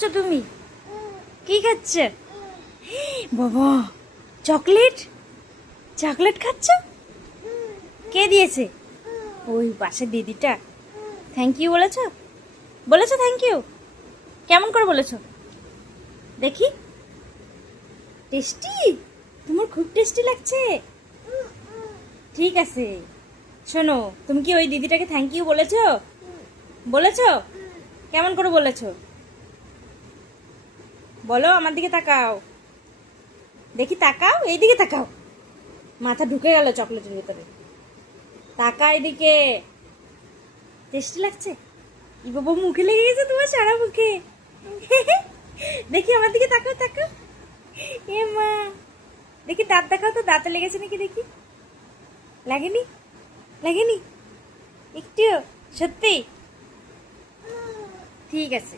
খাচ্ছ তুমি? কি খাচ্ছ বাবা? চকলেট? চকলেট খাচ্ছ? কে দিয়েছে? ওই পাশের দিদিটা। থ্যাংক ইউ বলেছো? বলেছো থ্যাংক ইউ? কেমন করে বলেছো দেখি? টেস্টি? তোমার খুব টেস্টি লাগছে? ঠিক আছে, শোনো, তুমি কি ওই দিদিটাকে থ্যাংক ইউ বলেছো? বলেছো? কেমন করে বলেছো বলো? আমার দিকে তাকাও দেখি, তাকাও, এইদিকে তাকাও। মাথা ঢুকে গেল চকলেটের ভিতরে। তাকা এদিকে। টেস্টি লাগছে? ই বাবা, মুখে লেগে গেছে তোমার, সারা মুখে। দেখি আমার দিকে তাকাও, তাকাও। এ মা, দেখি দাঁত দেখাও তো, দাঁতে লেগেছে নাকি দেখি। লাগেনি? লাগেনি একটু? সত্যি? ঠিক আছে।